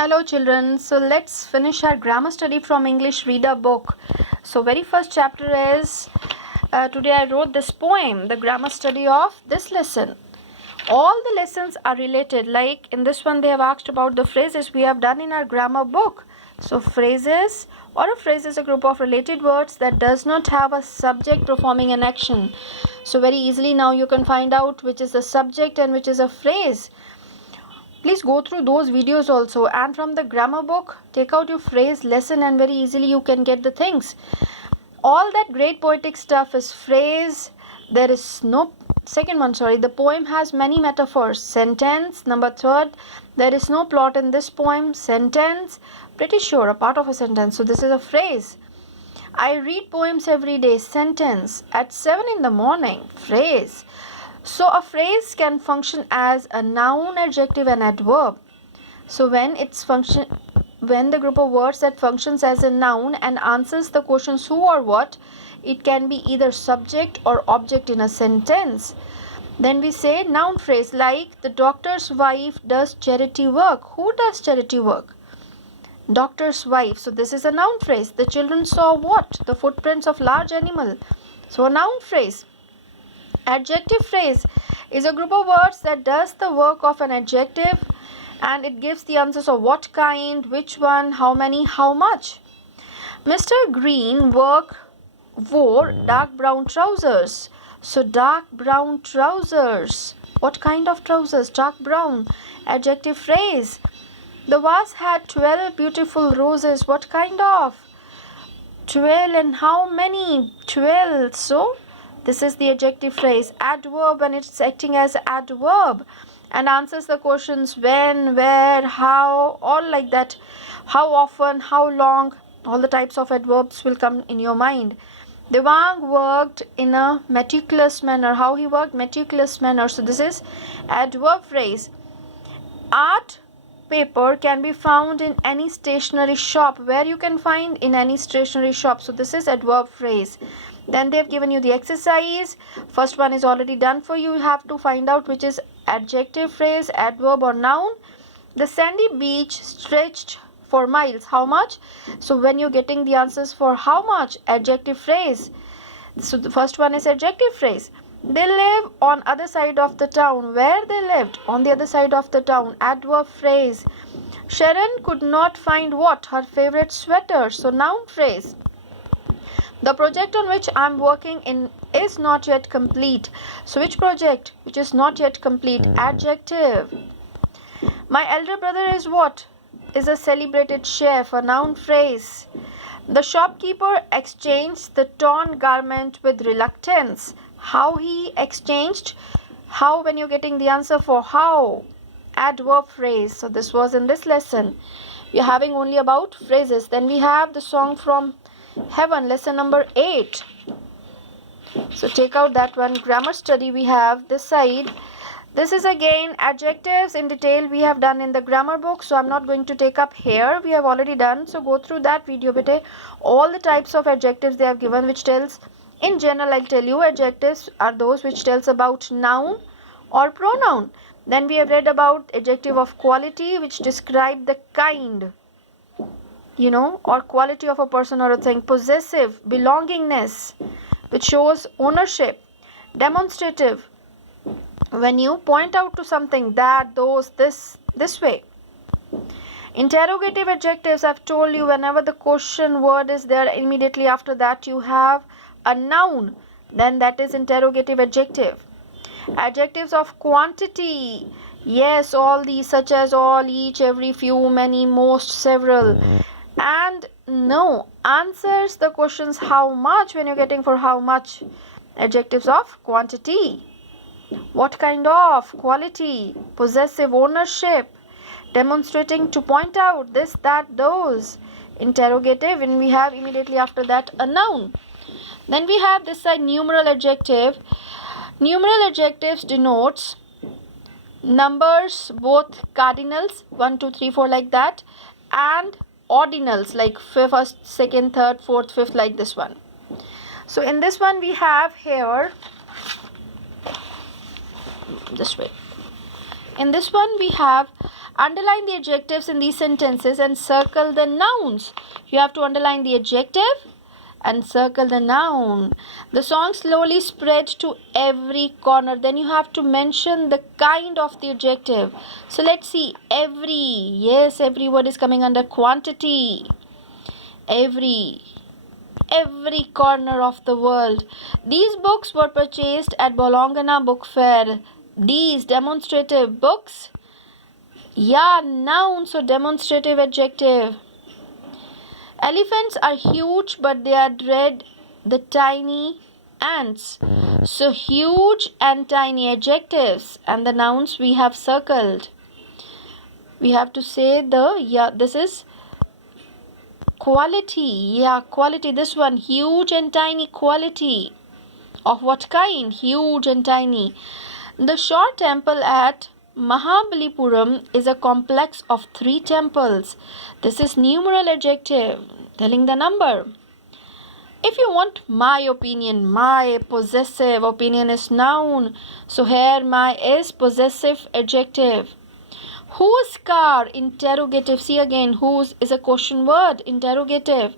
Hello children, so let's finish our grammar study from English reader book. So very first chapter is, today I wrote this poem, the grammar study of this lesson. All the lessons are related, like in this one they have asked about the phrases we have done in our grammar book. So phrases or a phrase is a group of related words that does not have a subject performing an action. So very easily now you can find out which is the subject and which is a phrase. Please go through those videos also, and from the grammar book take out your phrase lesson and very easily you can get the things. All that great poetic stuff is phrase. There is no second one, sorry, the poem has many metaphors. Sentence number third, there is no plot in this poem. Sentence, pretty sure a part of a sentence, so this is a phrase. I read poems every day. Sentence, at 7 in the morning. Phrase. So a phrase can function as a noun, adjective and adverb. So when the group of words that functions as a noun and answers the questions who or what, it can be either subject or object in a sentence. Then we say noun phrase, like the doctor's wife does charity work. Who does charity work? Doctor's wife. So this is a noun phrase. The children saw what? The footprints of large animal. So a noun phrase. Adjective phrase is a group of words that does the work of an adjective and it gives the answers of what kind, which one, how many, how much. Mr. Green wore dark brown trousers. So dark brown trousers. What kind of trousers? Dark brown. Adjective phrase. The vase had 12 beautiful roses. What kind of? 12 and how many? 12. So this is the adjective phrase. Adverb when it's acting as adverb and answers the questions when, where, how, all like that. How often, how long, all the types of adverbs will come in your mind. Devang worked in a meticulous manner. How he worked? Meticulous manner. So this is adverb phrase. Art paper can be found in any stationery shop. Where you can find? In any stationery shop. So this is adverb phrase. Then they have given you the exercise. First one is already done for you. You have to find out which is adjective phrase, adverb or noun. The sandy beach stretched for miles. How much? So when you're getting the answers for how much, adjective phrase. So the first one is adjective phrase. They live on other side of the town. Where they lived? On the other side of the town. Adverb phrase. Sharon could not find what? Her favorite sweater. So noun phrase. The project on which I am working in is not yet complete. So which project? Which is not yet complete? Adjective. My elder brother is what? Is a celebrated chef. A noun phrase. The shopkeeper exchanged the torn garment with reluctance. How he exchanged? How when you're getting the answer for how? Adverb phrase. So this was in this lesson. We're having only about phrases. Then we have the song from Heaven, lesson number 8. So take out that one. Grammar study we have this side. This is again adjectives in detail we have done in the grammar book. So I'm not going to take up here. We have already done. So go through that video bete. All the types of adjectives they have given which tells, in general I'll tell you, adjectives are those which tells about noun or pronoun. Then we have read about adjective of quality which describe the kind, or quality of a person or a thing. Possessive, belongingness, which shows ownership. Demonstrative, when you point out to something, that, those, this way. Interrogative adjectives, I've told you, whenever the question word is there, immediately after that you have a noun, then that is interrogative adjective. Adjectives of quantity, yes, all these, such as all, each, every, few, many, most, several. And no, answers the questions how much when you're getting for how much. Adjectives of quantity. What kind of? Quality. Possessive, ownership. Demonstrating, to point out, this, that, those. Interrogative, and we have immediately after that a noun. Then we have this side numeral adjective. Numeral adjectives denotes numbers, both cardinals 1 2 3 4 like that, and ordinals like first, second, third, fourth, fifth, like this one. So in this one we have here this way. In this one we have Underline the adjectives in these sentences and circle the nouns. You have to underline the adjective and circle the noun. The song slowly spread to every corner. Then you have to mention the kind of the adjective. So let's see. Every. Yes, every word is coming under quantity. Every corner of the world. These books were purchased at Bologna Book Fair. These demonstrative books. Yeah, noun, so demonstrative adjective. Elephants are huge, but they are dread the tiny ants. So huge and tiny adjectives, and the nouns we have circled. We have to say this is quality. Yeah, quality. This one, huge and tiny quality. Of what kind? Huge and tiny. The short temple at Mahabalipuram is a complex of 3 temples. This is numeral adjective, telling the number. If you want my opinion, my possessive opinion is noun. So here my is possessive adjective. Whose car? Interrogative. See again, whose is a question word, interrogative.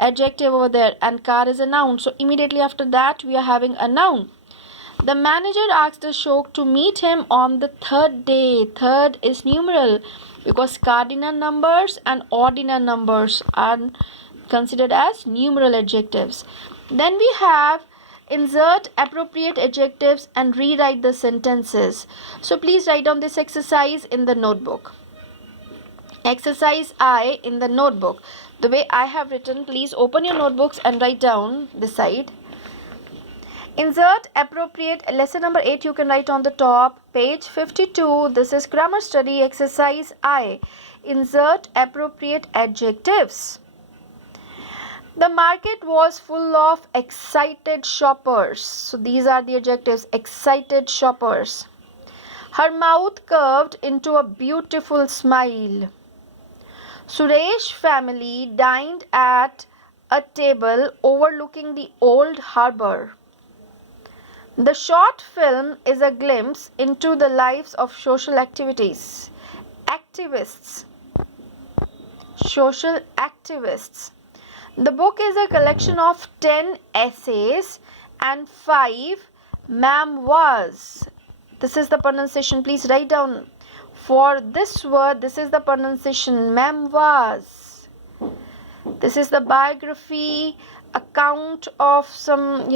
Adjective over there, and car is a noun. So immediately after that we are having a noun. The manager asked Ashok to meet him on the 3rd day. 3rd is numeral because cardinal numbers and ordinal numbers are considered as numeral adjectives. Then we have insert appropriate adjectives and rewrite the sentences. So please write down this exercise in the notebook. Exercise I in the notebook. The way I have written, please open your notebooks and write down this side. Insert appropriate. Lesson number 8 you can write on the top. Page 52. This is grammar study exercise I. Insert appropriate adjectives. The market was full of excited shoppers. So these are the adjectives. Excited shoppers. Her mouth curved into a beautiful smile. Suresh family dined at a table overlooking the old harbour. The short film is a glimpse into the lives of social activities. Activists. Social activists. The book is a collection of 10 essays and 5 memoirs. This is the pronunciation. Please write down. For this word, this is the pronunciation. Memoirs. This is the biography, account of some,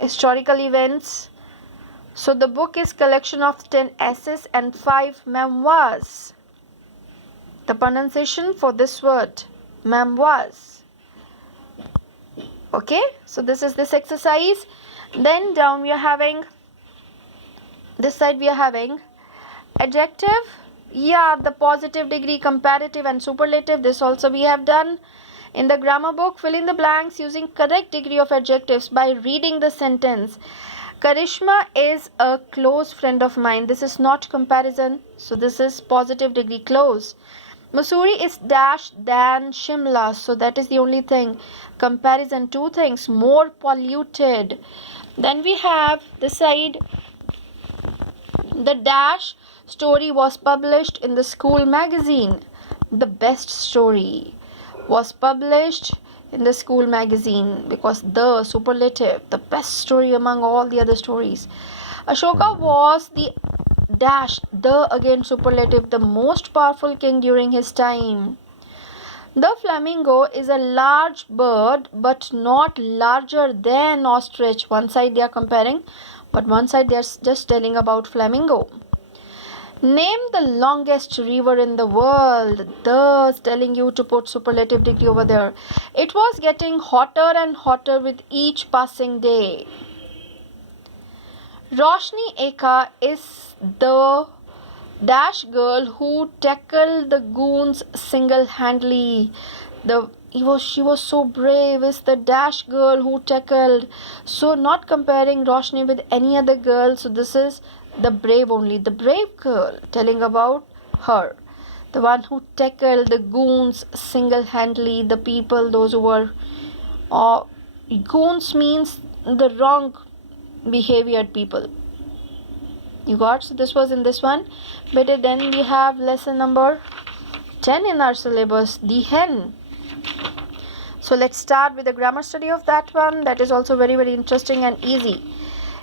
historical events. So the book is collection of 10 essays and 5 memoirs. The pronunciation for this word, memoirs. Okay, so this is this exercise. Then down we are having, this side we are having adjective. Yeah, the positive degree, comparative and superlative. This also we have done. In the grammar book, fill in the blanks using correct degree of adjectives by reading the sentence. Karishma is a close friend of mine. This is not comparison. So this is positive degree, close. Mussoorie is dash than Shimla. So that is the only thing. Comparison, 2 things. More polluted. Then we have the side. The dash story was published in the school magazine. The best story was published in the school magazine because the superlative, the best story among all the other stories. Ashoka was the dash, the again superlative, the most powerful king during his time. The flamingo is a large bird but not larger than ostrich. One side they are comparing, but one side they are just telling about flamingo. Name the longest river in the world. Thus telling you to put superlative degree over there. It was getting hotter and hotter with each passing day. Roshni Eka is the dash girl who tackled the goons single-handedly. She was so brave. Is the dash girl who tackled. So not comparing Roshni with any other girl. So this is the brave only, the brave girl, telling about her, the one who tackled the goons single-handedly, the people, those who were goons means the wrong behaviored people. You got? So this was in this one. But then we have lesson number 10 in our syllabus, the hen. So let's start with the grammar study of that one. That is also very, very interesting and easy.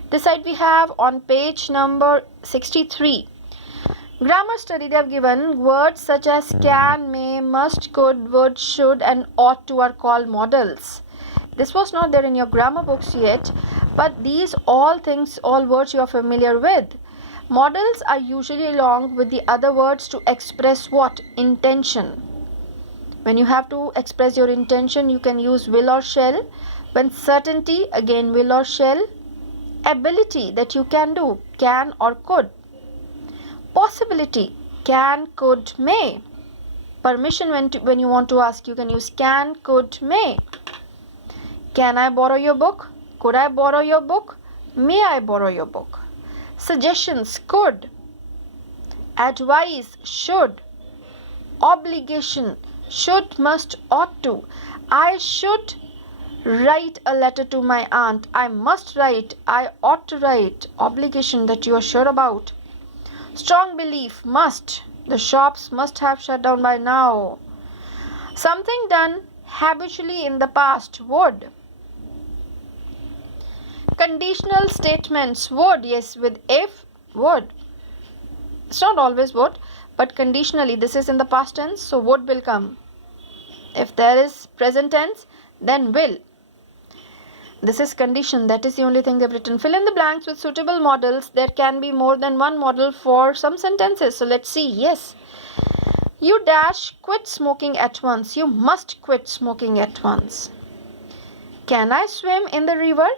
This side we have on page number 63. Grammar study, they have given words such as can, may, must, could, would, should and ought to are called modals. This was not there in your grammar books yet, but these all things, all words you are familiar with. Modals are usually along with the other words to express what? Intention. When you have to express your intention, you can use will or shall. When certainty, again will or shall. Ability, that you can do, can or could. Possibility, can, could, may. Permission, when you want to ask, you can use can, could, may. Can I borrow your book? Could I borrow your book? May I borrow your book? Suggestions, could. Advice, should. Obligation, should, must, ought to. I should write a letter to my aunt. I must write. I ought to write. Obligation, that you are sure about. Strong belief, must. The shops must have shut down by now. Something done habitually in the past, would. Conditional statements, would, yes, with if, would. It's not always would, but conditionally, this is in the past tense, so would will come. If there is present tense, then will. This is condition, that is the only thing they've written. Fill in the blanks with suitable models. There can be more than one model for some sentences. So let's see. Yes. You dash quit smoking at once. You must quit smoking at once. Can I swim in the river?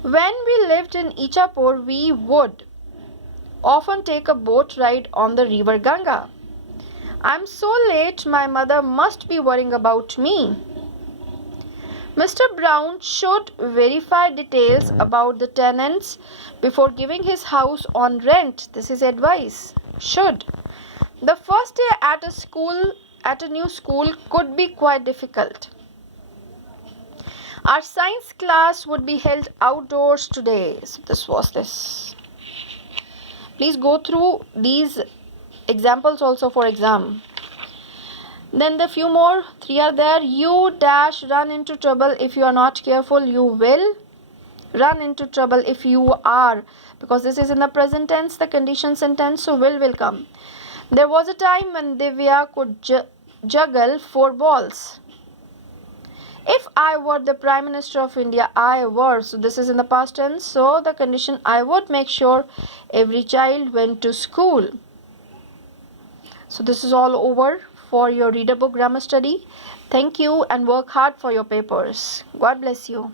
When we lived in Ichapur, we would often take a boat ride on the river Ganga. I'm so late, my mother must be worrying about me. Mr. Brown should verify details about the tenants before giving his house on rent. This is advice. Should. The first day at a new school could be quite difficult. Our science class would be held outdoors today. So this was this. Please go through these examples also for exam. Then the few more, 3 are there. You dash run into trouble if you are not careful. You will run into trouble if you are, because this is in the present tense, the condition sentence, so will come. There was a time when Divya could juggle 4 balls. If I were the Prime Minister of India, I were. So this is in the past tense, so the condition, I would make sure every child went to school. So this is all over for your reader book grammar study. Thank you and work hard for your papers. God bless you.